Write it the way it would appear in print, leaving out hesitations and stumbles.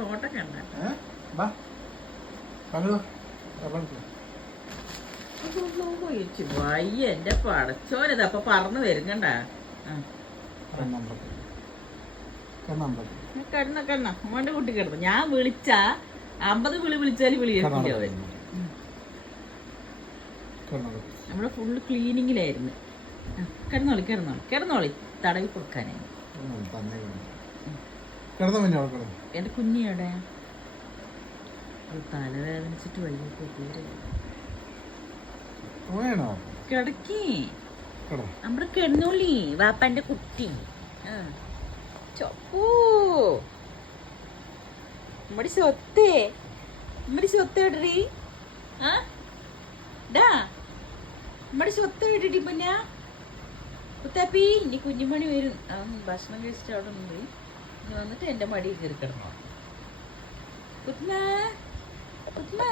നോട്ടൊക്കെ വയ്യ എന്റെ പടച്ചോനത് അപ്പൊ പറന്ന് വരുങ്ങണ്ട. കിടന്ന അമ്മന്റെ കുട്ടി കിടന്നു. ഞാൻ വിളിച്ച 50 വിളി വിളിച്ചാലും വിളി കേൾക്കില്ല അവൻ. നമ്മള് ഫുള്ള് ക്ലീനിങ്ങിലായിരുന്നു. കിടന്നോളി തടവി കൊടുക്കാനായി. എന്റെ കുഞ്ഞിയുടെ തലവേദനിച്ചിട്ട് വയ്യ. കിടക്കേ നമ്മുടെ കിടന്നോളി വാപ്പാന്റെ കുട്ടി. ചോപ്പൂ നമ്മുടെ സ്വത്തേടറി നമ്മുടെ സ്വത്തേടി പിന്നെ കുത്താപ്പി. ഇനി കുഞ്ഞുമണി വരും. ഭക്ഷണം കഴിച്ചിട്ട് അവിടെ ഉണ്ട്. ഇനി വന്നിട്ട് എന്റെ മടിയിൽ കയറി കിടന്നോ. കുത്തുമ